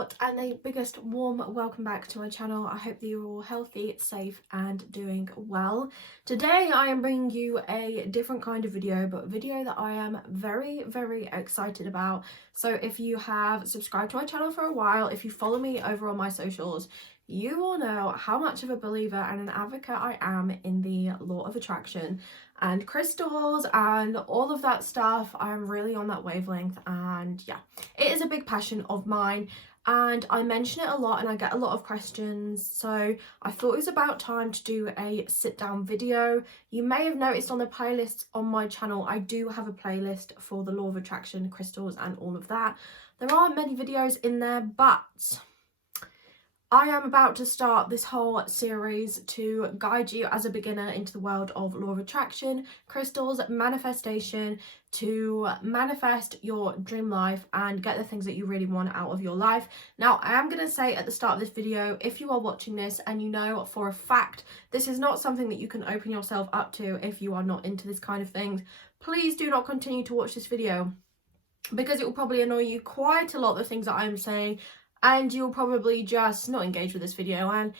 heart and the biggest warm welcome back to my channel. I hope that you're all healthy, safe and doing well. Today I am bringing you a different kind of video, but a video that I am very excited about. So if you have subscribed to my channel for a while, if you follow me over on my socials, you will know how much of a believer and an advocate I am in the law of attraction and crystals and all of that stuff. I'm really on that wavelength, and yeah, it is a big passion of mine and I mention it a lot and I get a lot of questions, so I thought it was about time to do a sit down video. You may have noticed on the playlist on my channel, I do have a playlist for the law of attraction, crystals and all of that. There aren't many videos in there, but I am about to start this whole series to guide you as a beginner into the world of law of attraction, crystals, manifestation, to manifest your dream life and get the things that you really want out of your life. Now, I am going to say at the start of this video, if you are watching this and you know for a fact this is not something that you can open yourself up to if you are not into this kind of things, please do not continue to watch this video, because it will probably annoy you quite a lot, the things that I'm saying, and you'll probably just not engage with this video. And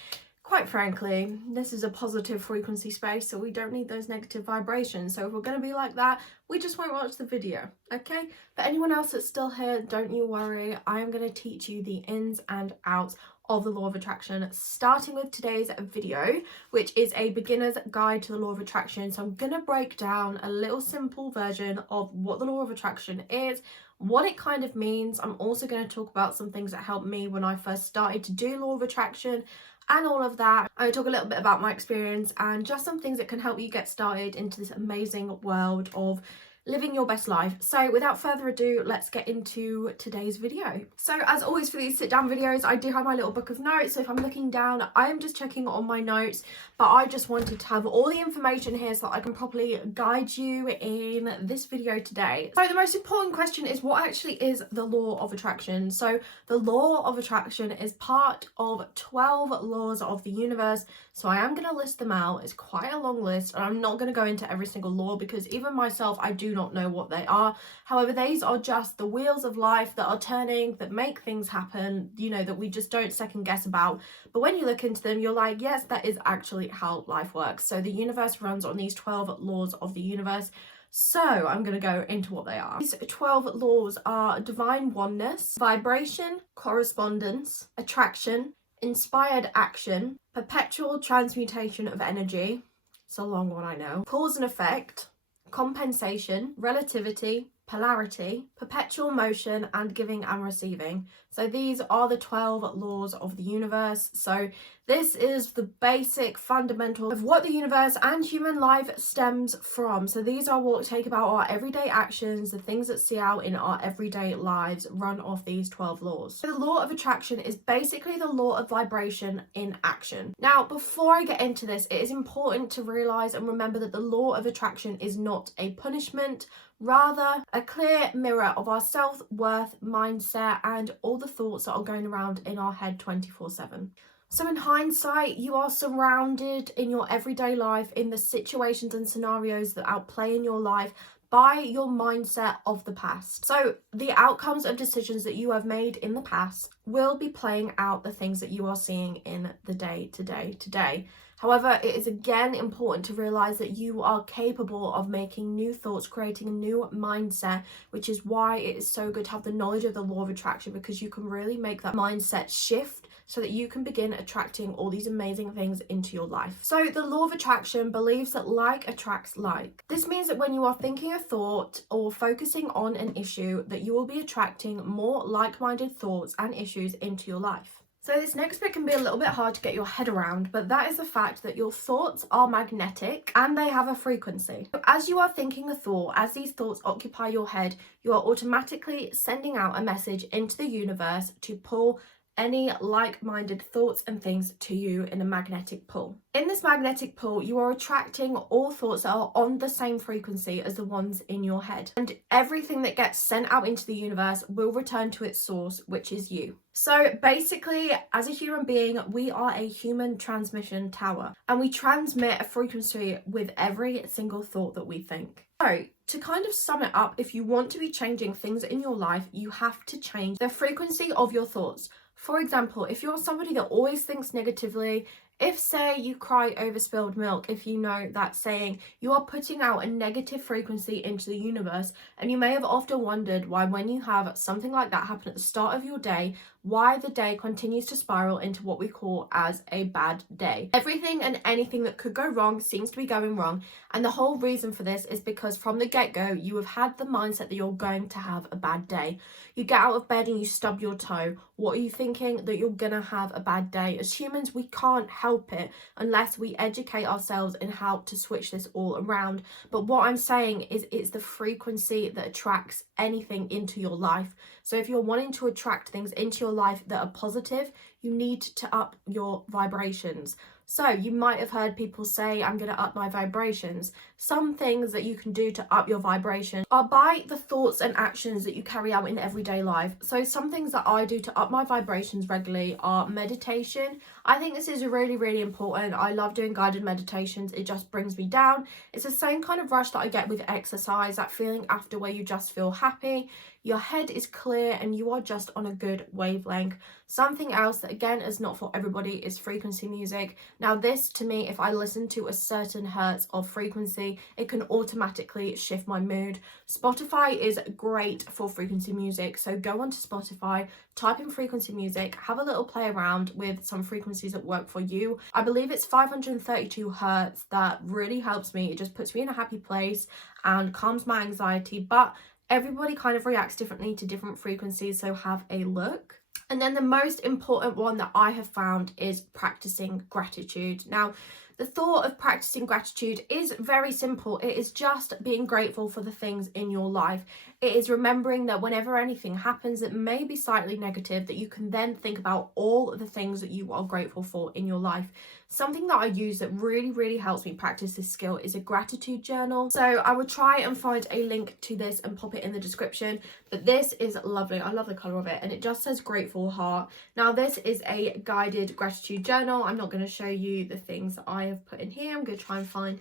quite frankly, this is a positive frequency space, so we don't need those negative vibrations. So if we're going to be like that, we just won't watch the video, okay? But anyone else that's still here, don't you worry. I am going to teach you the ins and outs of the law of attraction, starting with today's video, which is a beginner's guide to the law of attraction. So I'm going to break down a little simple version of what the law of attraction is, what it kind of means. I'm also going to talk about some things that helped me when I first started to do law of attraction and all of that. I talk a little bit about my experience and just some things that can help you get started into this amazing world of living your best life. So without further ado, let's get into today's video. So as always for these sit down videos, I do have my little book of notes. So if I'm looking down, I am just checking on my notes, but I just wanted to have all the information here so that I can properly guide you in this video today. So the most important question is, what actually is the law of attraction? So the law of attraction is part of 12 laws of the universe. So I am going to list them out. It's quite a long list, and I'm not going to go into every single law because even myself, I do not know what they are. However, these are just the wheels of life that are turning, that make things happen, you know, that we just don't second guess about. But when you look into them, you're like, yes, that is actually how life works. So the universe runs on these 12 laws of the universe. So I'm going to go into what they are. These 12 laws are divine oneness, vibration, correspondence, attraction, inspired action, perpetual transmutation of energy. It's a long one, I know. Cause and effect, compensation, relativity, polarity, perpetual motion, and giving and receiving. So these are the 12 laws of the universe. So this is the basic fundamental of what the universe and human life stems from. So these are what take about our everyday actions, the things that see out in our everyday lives run off these 12 laws. So the law of attraction is basically the law of vibration in action. Now, before I get into this, it is important to realize and remember that the law of attraction is not a punishment, rather a clear mirror of our self-worth, mindset, and all the thoughts that are going around in our head 24/7. So in hindsight, you are surrounded in your everyday life in the situations and scenarios that outplay in your life by your mindset of the past. So the outcomes of decisions that you have made in the past will be playing out the things that you are seeing in the day to day. However, it is again important to realize that you are capable of making new thoughts, creating a new mindset, which is why it is so good to have the knowledge of the law of attraction, because you can really make that mindset shift so that you can begin attracting all these amazing things into your life. So the law of attraction believes that like attracts like. This means that when you are thinking a thought or focusing on an issue, that you will be attracting more like-minded thoughts and issues into your life. So this next bit can be a little bit hard to get your head around, but that is the fact that your thoughts are magnetic and they have a frequency. So as you are thinking a thought, as these thoughts occupy your head, you are automatically sending out a message into the universe to pull any like-minded thoughts and things to you in a magnetic pull. In this magnetic pull, you are attracting all thoughts that are on the same frequency as the ones in your head. And everything that gets sent out into the universe will return to its source, which is you. So basically, as a human being, we are a human transmission tower, and we transmit a frequency with every single thought that we think. So to kind of sum it up, if you want to be changing things in your life, you have to change the frequency of your thoughts. For example, if you're somebody that always thinks negatively, if say you cry over spilled milk, if you know that saying, you are putting out a negative frequency into the universe. And you may have often wondered why, when you have something like that happen at the start of your day, why the day continues to spiral into what we call as a bad day. Everything and anything that could go wrong seems to be going wrong. And the whole reason for this is because from the get-go, you have had the mindset that you're going to have a bad day. You get out of bed and you stub your toe. What are you thinking? That you're gonna have a bad day. As humans, we can't help it unless we educate ourselves in how to switch this all around. But what I'm saying is, it's the frequency that attracts anything into your life. So if you're wanting to attract things into your life that are positive, you need to up your vibrations. So you might have heard people say, I'm going to up my vibrations. Some things that you can do to up your vibration are by the thoughts and actions that you carry out in everyday life. So some things that I do to up my vibrations regularly are meditation. I think this is really, really important. I love doing guided meditations. It just brings me down. It's the same kind of rush that I get with exercise, that feeling after where you just feel happy. Your head is clear and you are just on a good wavelength. Something else that again is not for everybody is frequency music. Now this, to me, if I listen to a certain hertz of frequency, it can automatically shift my mood. Spotify is great for frequency music. So go onto Spotify, type in frequency music, have a little play around with some frequencies that work for you. I believe it's 532 hertz that really helps me. It just puts me in a happy place and calms my anxiety. But everybody kind of reacts differently to different frequencies, so have a look. And then the most important one that I have found is practicing gratitude. Now, the thought of practicing gratitude is very simple. It is just being grateful for the things in your life. It is remembering that whenever anything happens that may be slightly negative, that you can then think about all of the things that you are grateful for in your life. Something that I use that really, really helps me practice this skill is a gratitude journal. So I would try and find a link to this and pop it in the description. But this is lovely. I love the colour of it. And it just says grateful heart. Now this is a guided gratitude journal. I'm not going to show you the things that I have put in here. I'm going to try and find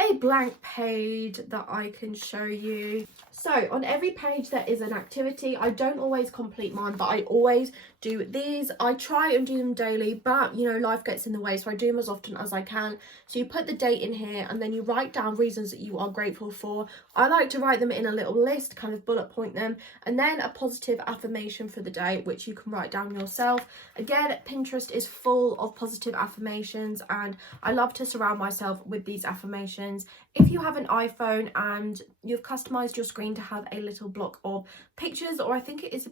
a blank page that I can show you. So on every page there is an activity. I don't always complete mine, but I always do these. I try and do them daily, but you know, life gets in the way, so I do them as often as I can. So you put the date in here and then you write down reasons that you are grateful for. I like to write them in a little list, kind of bullet point them, and then a positive affirmation for the day, which you can write down yourself. Again, Pinterest is full of positive affirmations and I love to surround myself with these affirmations. If you have an iPhone and you've customized your screen to have a little block of pictures, or I think it is,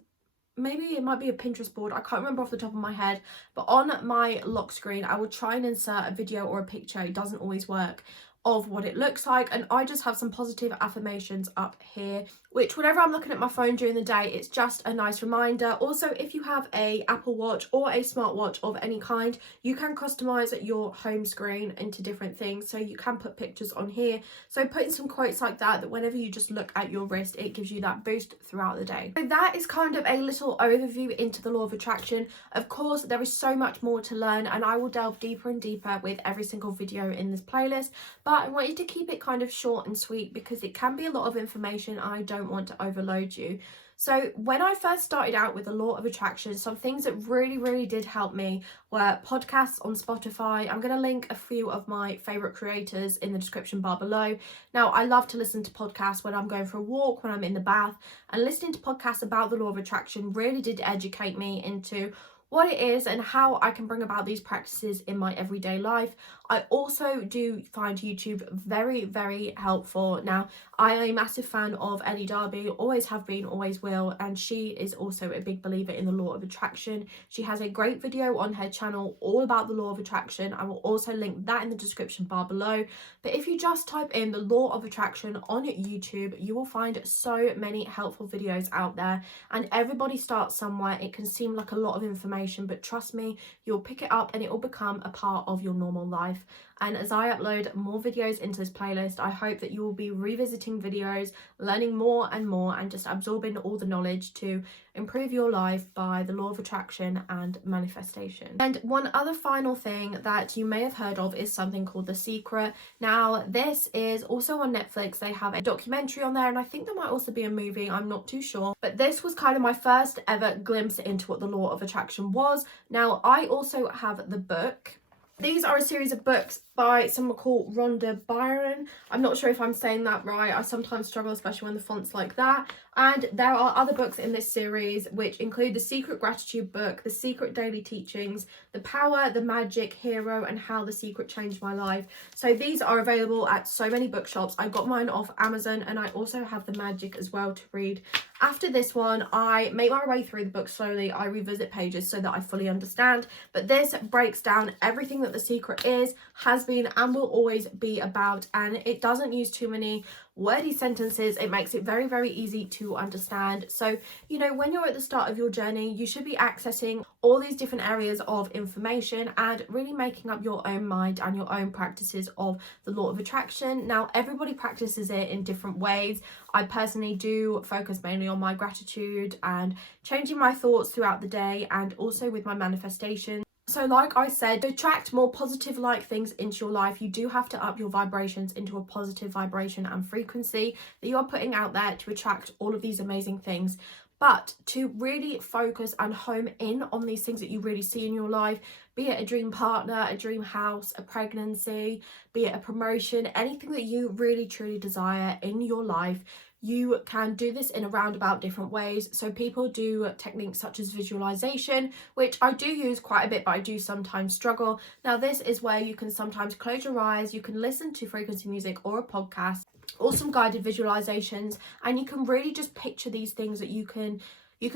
maybe it might be a Pinterest board, I can't remember off the top of my head, but on my lock screen I would try and insert a video or a picture. It doesn't always work, of what it looks like, and I just have some positive affirmations up here, which whenever I'm looking at my phone during the day, it's just a nice reminder. Also, if you have a Apple Watch or a smartwatch of any kind, you can customize your home screen into different things, so you can put pictures on here. So putting some quotes like that whenever you just look at your wrist, it gives you that boost throughout the day. So that is kind of a little overview into the law of attraction. Of course, there is so much more to learn and I will delve deeper and deeper with every single video in this playlist, but I wanted to keep it kind of short and sweet because it can be a lot of information and I don't want to overload you. So when I first started out with the law of attraction, some things that really did help me were podcasts on Spotify. I'm going to link a few of my favourite creators in the description bar below. Now, I love to listen to podcasts when I'm going for a walk, when I'm in the bath, and listening to podcasts about the law of attraction really did educate me into what it is and how I can bring about these practices in my everyday life. I also do find YouTube very helpful. Now, I am a massive fan of Ellie Darby, always have been, always will, and she is also a big believer in the law of attraction. She has a great video on her channel all about the law of attraction. I will also link that in the description bar below. But if you just type in the law of attraction on YouTube, you will find so many helpful videos out there, and everybody starts somewhere. It can seem like a lot of information, but trust me, you'll pick it up and it will become a part of your normal life. And as I upload more videos into this playlist, I hope that you will be revisiting videos, learning more and more, and just absorbing all the knowledge to improve your life by the law of attraction and manifestation. And one other final thing that you may have heard of is something called The Secret. Now, this is also on Netflix. They have a documentary on there, and I think there might also be a movie, I'm not too sure. But this was kind of my first ever glimpse into what the law of attraction attraction was. Now, I also have the book. These are a series of books by someone called Rhonda Byrne. I'm not sure if I'm saying that right. I sometimes struggle, especially when the font's like that. And there are other books in this series, which include The Secret Gratitude Book, The Secret Daily Teachings, The Power, The Magic, Hero, and How the Secret Changed My Life. So these are available at so many bookshops. I got mine off Amazon, and I also have The Magic as well to read. After this one, I make my way through the book slowly. I revisit pages so that I fully understand. But this breaks down everything that The Secret is, has been, and will always be about. And it doesn't use too many wordy sentences. It makes it very, very easy to understand. So, you know, when you're at the start of your journey, you should be accessing all these different areas of information and really making up your own mind and your own practices of the law of attraction. Now, everybody practices it in different ways. I personally do focus mainly on my gratitude and changing my thoughts throughout the day, and also with my manifestation. So like I said, to attract more positive like things into your life, you do have to up your vibrations into a positive vibration and frequency that you are putting out there to attract all of these amazing things. But to really focus and home in on these things that you really see in your life, be it a dream partner, a dream house, a pregnancy, be it a promotion, anything that you really truly desire in your life, you can do this in a roundabout different ways. So people do techniques such as visualization, which I do use quite a bit, but I do sometimes struggle. Now, this is where you can sometimes close your eyes, you can listen to frequency music or a podcast or some guided visualizations, and you can really just picture these things that you can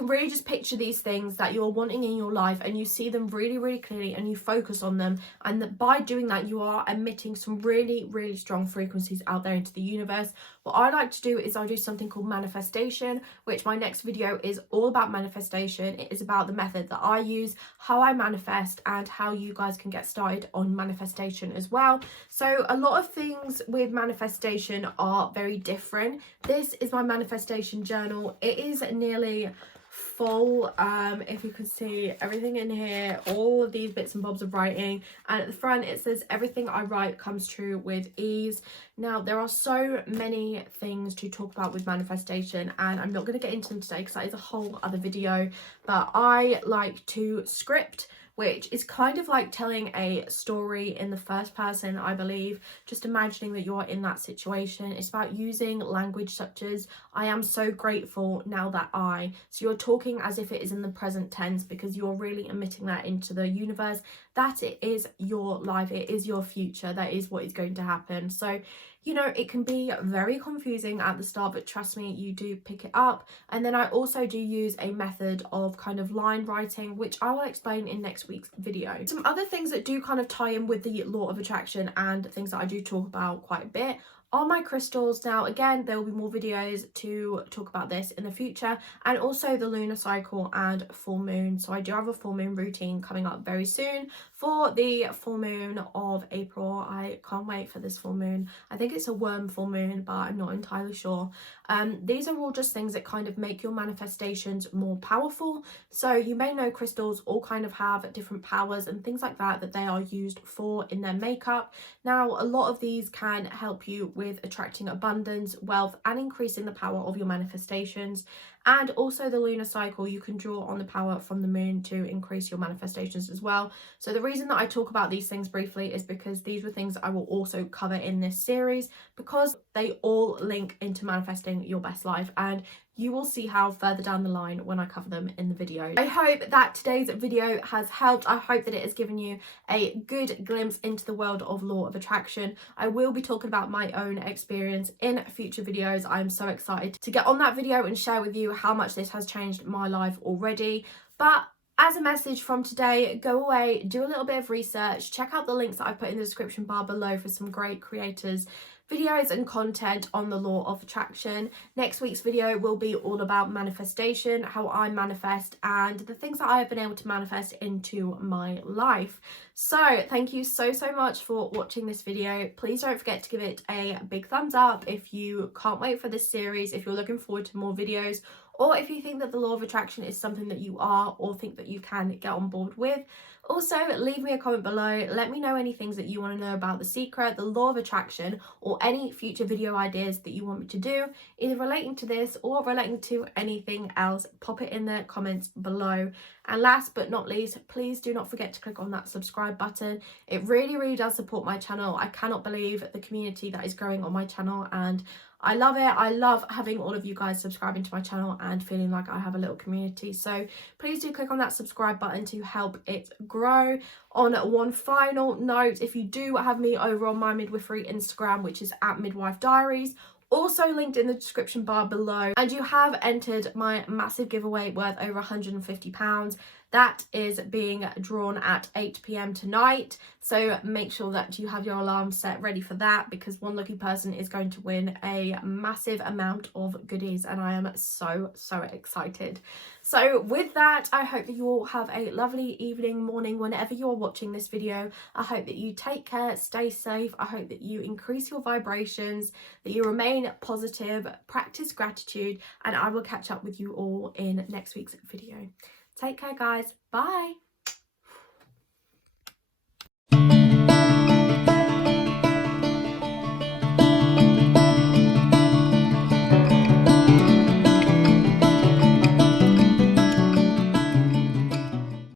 really just picture these things that you're wanting in your life, and you see them really, really clearly, and you focus on them. And that by doing that, you are emitting some really, really strong frequencies out there into the universe. What I like to do is I do something called manifestation, which my next video is all about manifestation. It is about the method that I use, how I manifest, and how you guys can get started on manifestation as well. So a lot of things with manifestation are very different. This is my manifestation journal. It is nearly full. If you can see everything in here, all of these bits and bobs of writing, and at the front it says everything I write comes true with ease. Now, there are so many things to talk about with manifestation, and I'm not going to get into them today because that is a whole other video, but I like to script, which is kind of like telling a story in the first person, I believe, just imagining that you're in that situation. It's about using language such as, I am so grateful now that I. So you're talking as if it is in the present tense, because you're really emitting that into the universe, that it is your life, it is your future, that is what is going to happen. So, you know, it can be very confusing at the start, but trust me, you do pick it up. And then I also do use a method of kind of line writing, which I will explain in next week's video. Some other things that do kind of tie in with the law of attraction and things that I do talk about quite a bit are my crystals. Now, again, there will be more videos to talk about this in the future, and also the lunar cycle and full moon. So I do have a full moon routine coming up very soon for the full moon of April. I can't wait for this full moon. I think it's a worm full moon, but I'm not entirely sure. These are all just things that kind of make your manifestations more powerful. So you may know crystals all kind of have different powers and things like that that they are used for in their makeup. Now, a lot of these can help you with attracting abundance, wealth, and increasing the power of your manifestations. And also the lunar cycle, you can draw on the power from the moon to increase your manifestations as well. So the reason that I talk about these things briefly is because these were things I will also cover in this series, because they all link into manifesting your best life, and you will see how further down the line when I cover them in the video. I hope that today's video has helped. I hope that it has given you a good glimpse into the world of law of attraction. I will be talking about my own experience in future videos. I'm so excited to get on that video and share with you how much this has changed my life already. But as a message from today, go away, do a little bit of research, check out the links that I put in the description bar below for some great creators, videos and content on the law of attraction. Next week's video will be all about manifestation, how I manifest, and the things that I have been able to manifest into my life. So thank you so much for watching this video. Please don't forget to give it a big thumbs up if you can't wait for this series, if you're looking forward to more videos, or if you think that the law of attraction is something that you are or think that you can get on board with. Also, leave me a comment below. Let me know any things that you want to know about The Secret, the Law of Attraction, or any future video ideas that you want me to do, either relating to this or relating to anything else. Pop it in the comments below. And last but not least, please do not forget to click on that subscribe button. It really does support my channel. I cannot believe the community that is growing on my channel, and I love it. I love having all of you guys subscribing to my channel and feeling like I have a little community. So please do click on that subscribe button to help it grow. On one final note, if you do have me over on my midwifery Instagram, which is at Midwife Diaries, also linked in the description bar below, and you have entered my massive giveaway worth over £150, that is being drawn at 8 p.m. tonight. So make sure that you have your alarm set ready for that, because one lucky person is going to win a massive amount of goodies, and I am so excited. So with that, I hope that you all have a lovely evening, morning, whenever you're watching this video. I hope that you take care, stay safe. I hope that you increase your vibrations, that you remain positive, practice gratitude, and I will catch up with you all in next week's video. Take care, guys. Bye.